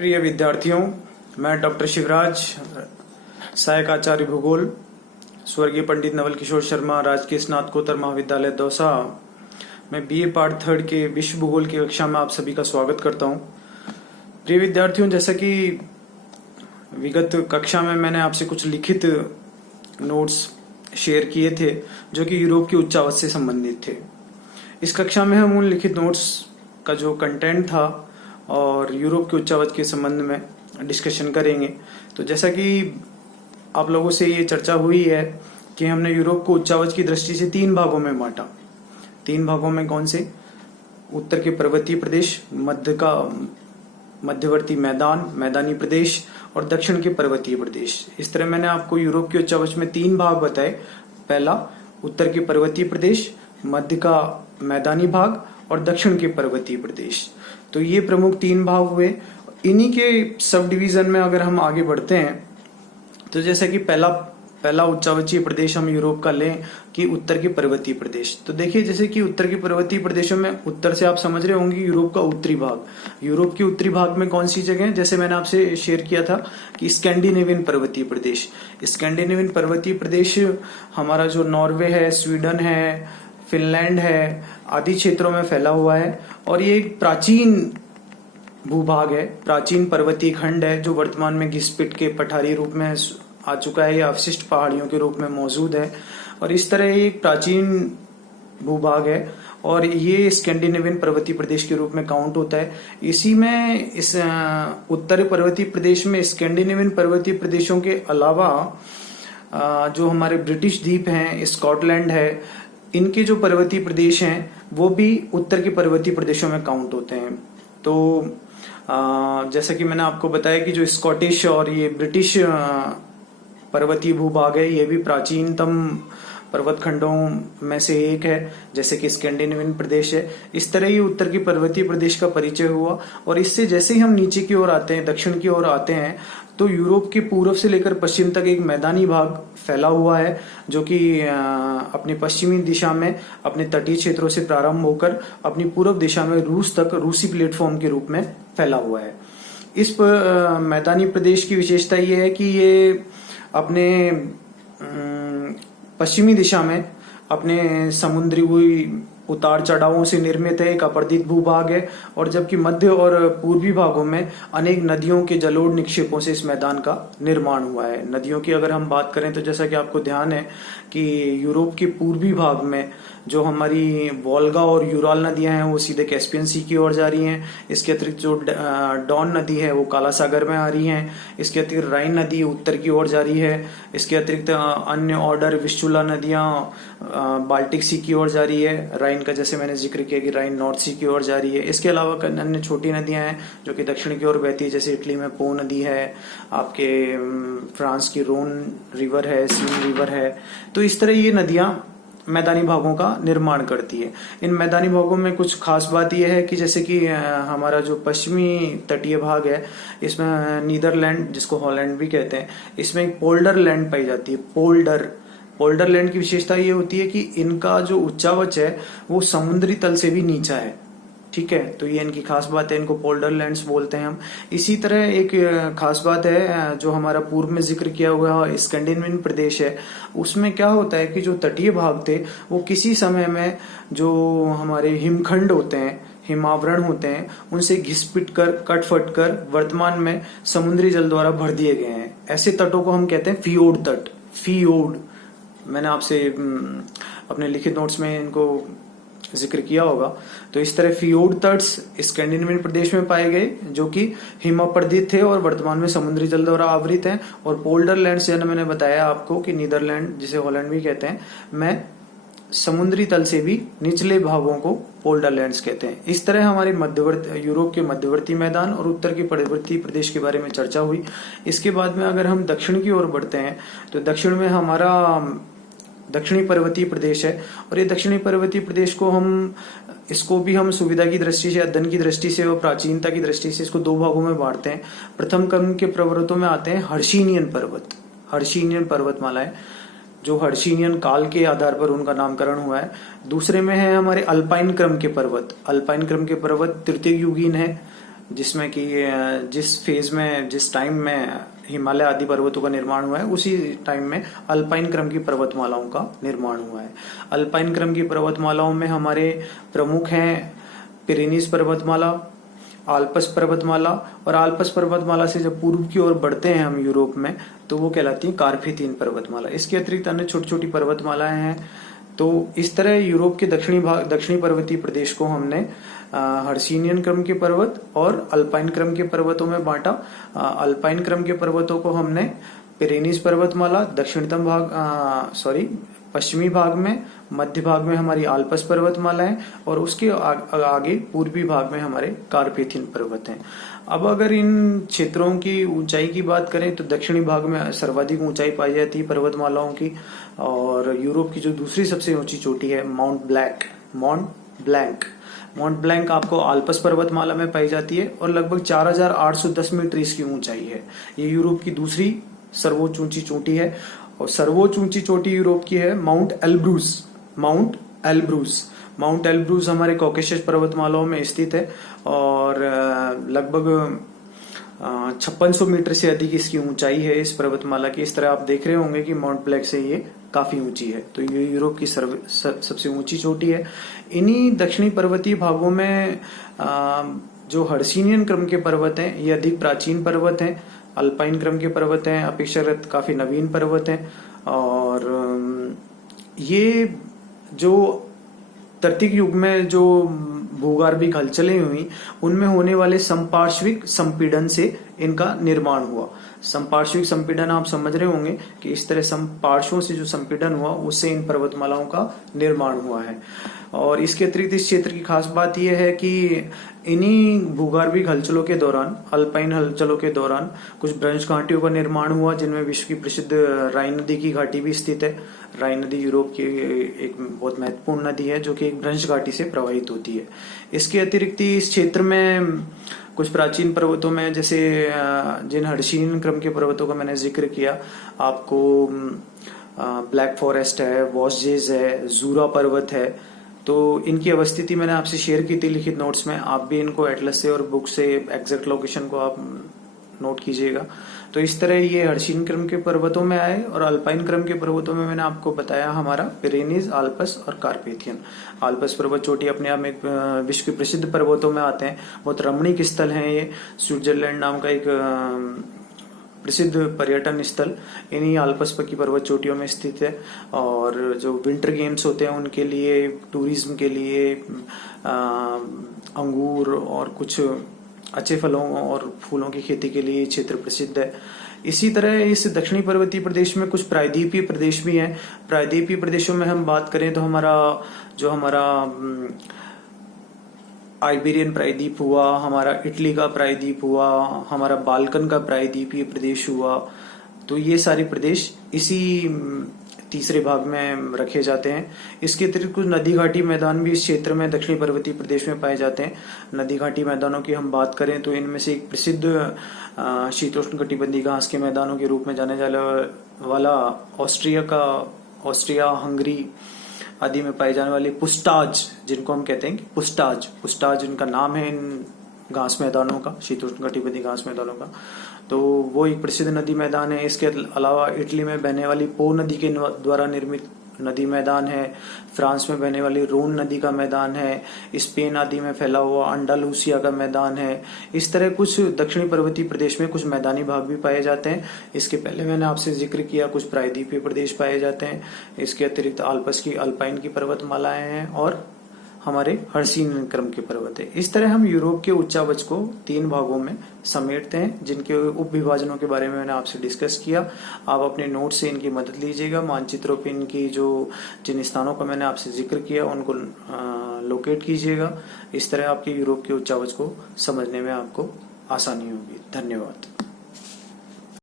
प्रिय विद्यार्थियों, मैं डॉक्टर शिवराज, सहायक आचार्य भूगोल, स्वर्गीय पंडित नवल किशोर शर्मा, राजकीय स्नातकोत्तर महाविद्यालय दौसा में बीए पार्ट थर्ड के विश्व भूगोल की कक्षा में आप सभी का स्वागत करता हूं। प्रिय विद्यार्थियों, जैसा कि विगत कक्षा में मैंने आपसे कुछ लिखित नोट्स शेयर किए थे जो कि यूरोप की उच्चावच से संबंधित थे। इस कक्षा में हम उन लिखित नोट्स का जो कंटेंट था और यूरोप के उच्चावच के संबंध में डिस्कशन करेंगे। तो जैसा कि आप लोगों से ये चर्चा हुई है कि हमने यूरोप को उच्चावच की दृष्टि से 3 भागों में बांटा। 3 भागों में कौन से? उत्तर के पर्वतीय प्रदेश, मध्य का मध्यवर्ती मैदानी प्रदेश और दक्षिण के पर्वतीय प्रदेश। इस तरह मैंने आपको यूरोप के उच्चावच में 3 भाग बताए। पहला उत्तर के पर्वतीय प्रदेश, मध्य का मैदानी भाग और दक्षिण के पर्वतीय प्रदेश। तो ये प्रमुख 3 भाग हुए। इन्हीं के सब डिवीजन में अगर हम आगे बढ़ते हैं तो जैसे कि पहला उच्चावचीय प्रदेश हम यूरोप का लें कि उत्तर के पर्वतीय प्रदेश। तो देखिए, जैसे कि उत्तर के पर्वतीय प्रदेशों में उत्तर से आप समझ रहे होंगे यूरोप का उत्तरी भाग। यूरोप के उत्तरी भाग में कौन सी जगह है? जैसे मैंने आपसे शेयर किया था कि स्कैंडिनेवियन पर्वतीय प्रदेश। स्कैंडिनेवियन पर्वतीय प्रदेश हमारा जो नॉर्वे है, स्वीडन है, फिनलैंड है आदि क्षेत्रों में फैला हुआ है और ये एक प्राचीन भूभाग है, प्राचीन पर्वतीय खंड है जो वर्तमान में घिसपिट के पठारी रूप में आ चुका है या अवशिष्ट पहाड़ियों के रूप में मौजूद है। और इस तरह ये एक प्राचीन भूभाग है और ये स्कैंडिनेवियन पर्वतीय प्रदेश के रूप में काउंट होता है। इसी में इस उत्तरी पर्वतीय प्रदेश में स्कैंडिनेवियन पर्वतीय प्रदेशों के अलावा जो हमारे ब्रिटिश द्वीप हैं, स्कॉटलैंड है, इनके जो पर्वतीय प्रदेश हैं वो भी उत्तर के पर्वतीय प्रदेशों में काउंट होते हैं। तो जैसा कि मैंने आपको बताया कि जो स्कॉटिश और ये ब्रिटिश पर्वतीय भूभाग है ये भी प्राचीनतम पर्वत खंडों में से एक है, जैसे कि स्कैंडिनेवियन प्रदेश है। इस तरह ही उत्तर के पर्वतीय प्रदेश का परिचय हुआ और इससे जैसे ही हम नीचे की ओर आते हैं, दक्षिण की ओर आते हैं, तो यूरोप के पूर्व से लेकर पश्चिम तक एक मैदानी भाग फैला हुआ है जो कि अपनी पश्चिमी दिशा में अपने तटीय क्षेत्रों से प्रारंभ होकर अपनी पूर्व दिशा में रूस तक रूसी प्लेटफॉर्म के रूप में फैला हुआ है। इस मैदानी प्रदेश की विशेषता ये है कि ये अपने पश्चिमी दिशा में अपने समुद्री उतार चढ़ावों से निर्मित है, एक अपर्दित भूभाग है और जबकि मध्य और पूर्वी भागों में अनेक नदियों के जलोढ़ निक्षेपों से इस मैदान का निर्माण हुआ है। नदियों की अगर हम बात करें तो जैसा कि आपको ध्यान है कि यूरोप के पूर्वी भाग में जो हमारी वोल्गा और यूराल नदियां हैं वो सीधे कैस्पियन सी की ओर जा रही हैं। इसके अतिरिक्त जो डॉन नदी है वो काला सागर में आ रही है। इसके अतिरिक्त राइन नदी उत्तर की ओर जा रही है। इसके अतिरिक्त अन्य ऑर्डर विस्चुला नदियां बाल्टिक सी की ओर जा रही है। राइन का जैसे मैंने जिक्र किया कि राइन नॉर्थ सी की ओर जा रही है। इसके अलावा अन्य छोटी नदियां हैं जो कि दक्षिण की ओर बहती है, जैसे इटली में पो नदी है, आपके फ्रांस की रोन रिवर है, सीन रिवर है। तो इस तरह ये नदियां मैदानी भागों का निर्माण करती है। इन मैदानी भागों में कुछ खास बात यह है कि जैसे कि हमारा जो पश्चिमी तटीय भाग है इसमें नीदरलैंड, जिसको हॉलैंड भी कहते हैं, इसमें एक पोल्डर लैंड पाई जाती है। पोल्डर लैंड की विशेषता ये होती है कि इनका जो उच्चावच है वो समुद्री तल से भी नीचा है। ठीक है, तो ये इनकी खास बात है, इनको पोल्डर लैंड्स बोलते हैं हम। इसी तरह एक खास बात है जो हमारा पूर्व में जिक्र किया हुआ स्कैंडिनेवियन प्रदेश है, उसमें क्या होता है कि जो तटीय भाग थे वो किसी समय में जो हमारे हिमखंड होते हैं, हिमावरण होते हैं, उनसे घिसपिट कर कटफट कर वर्तमान में समुद्री जल द्वारा भर दिए गए हैं। ऐसे तटों को हम कहते हैं फियोर्ड तट। फियोर्ड मैंने आपसे अपने लिखित नोट्स में इनको जिक्र किया होगा। तो इस तरह फियोर्ड तट्स स्कैंडिनेवियन प्रदेश में पाए गए जो कि हिमापर्दित थे और वर्तमान में समुद्री जल द्वारा आवृत हैं। और पोल्डर लैंड से मैंने बताया आपको कि नीदरलैंड, जिसे हॉलैंड भी कहते हैं, में समुद्री तल से भी निचले भागों को पोल्डर लैंड्स कहते हैं। इस तरह हमारे यूरोप के मध्यवर्ती मैदान और उत्तर के पर्वतीय प्रदेश के बारे में चर्चा हुई। इसके बाद में अगर हम दक्षिण की ओर बढ़ते हैं तो दक्षिण में हमारा दक्षिणी पर्वतीय प्रदेश है और ये दक्षिणी पर्वतीय प्रदेश को इसको भी हम सुविधा की दृष्टि से, अध्ययन की दृष्टि से और प्राचीनता की दृष्टि से इसको 2 भागों में बांटते हैं। प्रथम क्रम के पर्वतों में आते हैं हर्षिनियन पर्वतमालाएं, जो हर्षिनियन काल के आधार पर उनका नामकरण हुआ है। दूसरे में है हमारे अल्पाइन क्रम के पर्वत तृतीय युगीन है। जिसमें कि जिस फेज में जिस टाइम में हिमालय आदि पर्वतों का निर्माण हुआ है उसी टाइम में अल्पाइन क्रम की पर्वतमालाओं का निर्माण हुआ है। अल्पाइन क्रम की पर्वतमालाओं में हमारे प्रमुख हैं पिरेनीज पर्वतमाला, आल्पस पर्वतमाला, और आल्पस पर्वतमाला से जब पूर्व की ओर बढ़ते हैं हम यूरोप में तो वो कहलाती है कार्पेथियन पर्वतमाला। इसके अतिरिक्त अन्य छोटी छोटी पर्वतमालाएं हैं। तो इस तरह यूरोप के दक्षिणी पर्वतीय प्रदेश को हमने हर्सिनियन क्रम के पर्वत और अल्पाइन क्रम के पर्वतों में बांटा। अल्पाइन क्रम के पर्वतों को हमने पिरेनीज पर्वतमाला, दक्षिणतम भाग पश्चिमी भाग में, मध्य भाग में हमारी आल्पस पर्वतमाला है और उसके आगे पूर्वी भाग में हमारे कार्पेथियन पर्वत हैं। अब अगर इन क्षेत्रों की ऊंचाई की बात करें तो दक्षिणी भाग में सर्वाधिक ऊंचाई पाई जाती है पर्वतमालाओं की, और यूरोप की जो दूसरी सबसे ऊंची चोटी है माउंट ब्लैंक आपको आल्पस पर्वतमाला में पाई जाती है और लगभग 4810 मीटर इसकी ऊंचाई है। ये यूरोप की दूसरी सर्वोच्च ऊंची चोटी है। और सर्वोच्च ऊंची चोटी यूरोप की है माउंट एल्ब्रूस हमारे कॉकेशस पर्वतमालाओं में स्थित है और लगभग 5600 मीटर से अधिक इसकी ऊंचाई है इस पर्वतमाला की। इस तरह आप देख रहे होंगे कि माउंट ब्लैंक से ये काफी ऊंची है। तो ये यूरोप की सबसे ऊंची चोटी है। इन्हीं दक्षिणी पर्वतीय भागों में जो हर्सिनियन क्रम के पर्वत हैं ये अधिक प्राचीन पर्वत हैं। अल्पाइन क्रम के पर्वत हैं अपेक्षाकृत काफी नवीन पर्वत हैं। और ये जो तर्तीय युग में जो भूगर्भिक हलचलें हुई उनमें होने वाले संपार्श्विक संपीड़न से इनका निर्माण हुआ। संपार्श्विक संपीड़न आप समझ रहे होंगे कि इस तरह संपार्श्वों से जो संपीड़न हुआ उससे इन पर्वतमालाओं का निर्माण हुआ है। और इसके अतिरिक्त इस क्षेत्र की खास बात यह है कि इन्हीं भूगर्भिक हलचलों के दौरान, अल्पाइन हलचलों के दौरान कुछ ब्रंश घाटियों का निर्माण हुआ जिनमें विश्व की प्रसिद्ध राइन नदी की घाटी भी स्थित है। राइन नदी यूरोप की एक बहुत महत्वपूर्ण नदी है जो कि एक ब्रंश घाटी से प्रवाहित होती है। इसके अतिरिक्त इस क्षेत्र में कुछ प्राचीन पर्वतों में जैसे जिन हर्सिनियन क्रम के पर्वतों का मैंने जिक्र किया आपको, ब्लैक फॉरेस्ट है, वॉसजेज है, जूरा पर्वत है, तो इनकी अवस्थिति मैंने आपसे शेयर की थी लिखित नोट्स में। आप भी इनको एटलस से और बुक से एग्जैक्ट लोकेशन को आप नोट कीजिएगा। तो इस तरह ये हर्सिनियन क्रम के पर्वतों में आए और अल्पाइन क्रम के पर्वतों में मैंने आपको बताया हमारा पिरेनीज, आल्पस और कार्पेथियन। आल्पस पर्वत चोटी अपने आप में विश्व के प्रसिद्ध पर्वतों में आते हैं। बहुत रमणीक स्थल हैं ये। स्विट्जरलैंड नाम का एक प्रसिद्ध पर्यटन स्थल इन्हीं आल्पस की पर्वत चोटियों में स्थित है। और जो विंटर गेम्स होते हैं उनके लिए, टूरिज्म के लिए अंगूर और कुछ अच्छे फलों और फूलों की खेती के लिए क्षेत्र प्रसिद्ध है। इसी तरह इस दक्षिणी पर्वतीय प्रदेश में कुछ प्रायद्वीपीय प्रदेश भी हैं। प्रायद्वीपीय प्रदेशों में हम बात करें तो हमारा आइबेरियन प्रायद्वीप हुआ, हमारा इटली का प्रायद्वीप हुआ, हमारा बाल्कन का प्रायद्वीपीय प्रदेश हुआ। तो ये सारे प्रदेश इसी तीसरे भाग में रखे जाते हैं। इसके अतिरिक्त कुछ नदी घाटी मैदान भी इस क्षेत्र में दक्षिणी पर्वतीय प्रदेश में पाए जाते हैं। नदी घाटी मैदानों की हम बात करें तो इनमें से एक प्रसिद्ध शीतोष्ण कटिबंधीय घास के मैदानों के रूप में जाने जाने वाला ऑस्ट्रिया, हंगरी आदि में पाए जाने वाले पुस्ताज, जिनको हम कहते हैं कि पुस्ताज इनका नाम है इन घास मैदानों का, शीतोष्ण कटिबंधीय घास मैदानों का। तो वो एक प्रसिद्ध नदी मैदान है। इसके अलावा इटली में बहने वाली पो नदी के द्वारा निर्मित नदी मैदान है। फ्रांस में बहने वाली रोन नदी का मैदान है। स्पेन आदि में फैला हुआ अंडालूसिया का मैदान है। इस तरह कुछ दक्षिणी पर्वतीय प्रदेश में कुछ मैदानी भाग भी पाए जाते हैं। इसके पहले मैंने आपसे जिक्र किया कुछ प्रायद्वीपीय प्रदेश पाए जाते हैं। इसके अतिरिक्त आल्पस की, अल्पाइन की पर्वतमालाएं हैं और हमारे हर्सिनियन क्रम के पर्वत है। इस तरह हम यूरोप के उच्चावच को 3 भागों में समेटते हैं जिनके उप विभाजनों के बारे में मैंने आपसे डिस्कस किया। आप अपने नोट से इनकी मदद लीजिएगा। मानचित्रों पे इनकी जिन स्थानों का मैंने आपसे जिक्र किया उनको लोकेट कीजिएगा। इस तरह आपके यूरोप के उच्चावच को समझने में आपको आसानी होगी। धन्यवाद।